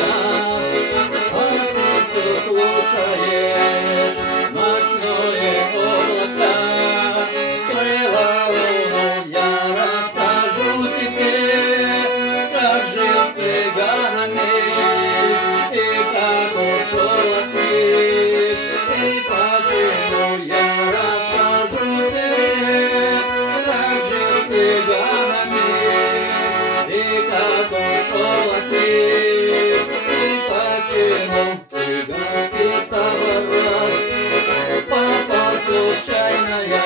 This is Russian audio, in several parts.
газ, а ты все слушаешь ночное облако. Скрыла луну, я расскажу тебе, как жил с цыганами и как ушел от них, и почему я расскажу тебе, как жил с цыганами и как ушел от них, и почему цыганский товар попал случайно я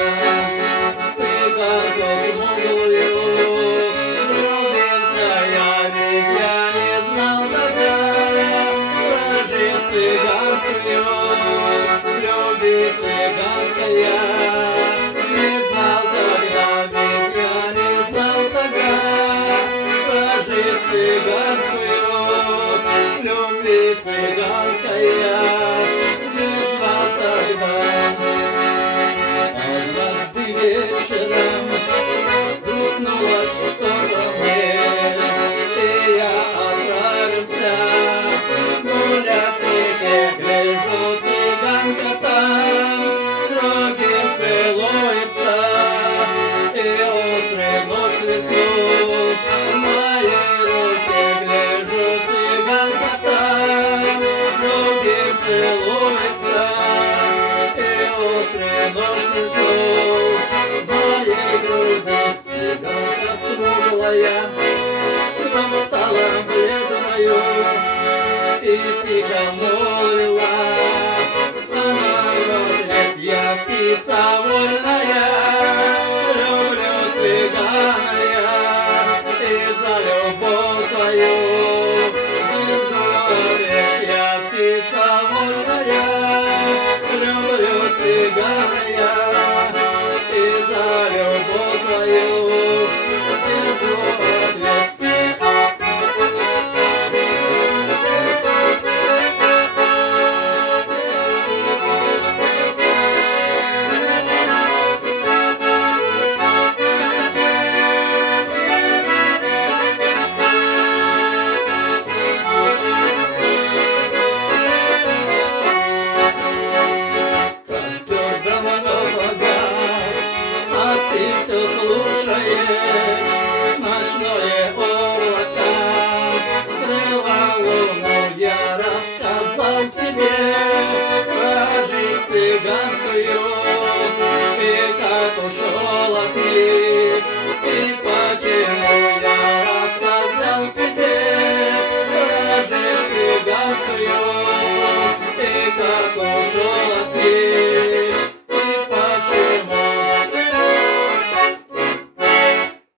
цыганку смуглую. Влюбился я, ведь я не знал тогда про жизнь цыганскую. Любить цыганская не знал тогда, ведь я не знал тогда про жизнь цыганскую. Любить цыганская не знал тогда. Однажды вечером заснуло что-то мне, и я отправился гулять к реке. Гляжу, цыганка там другим целуется, и острый нож сверкнул в моей руке. Гляжу, цыганка там другим целуется, и острый нож сверкнул в моей груди. Цыганка смуглая вдруг стала бледною и тихо молвила: она говорит, я птица вольная,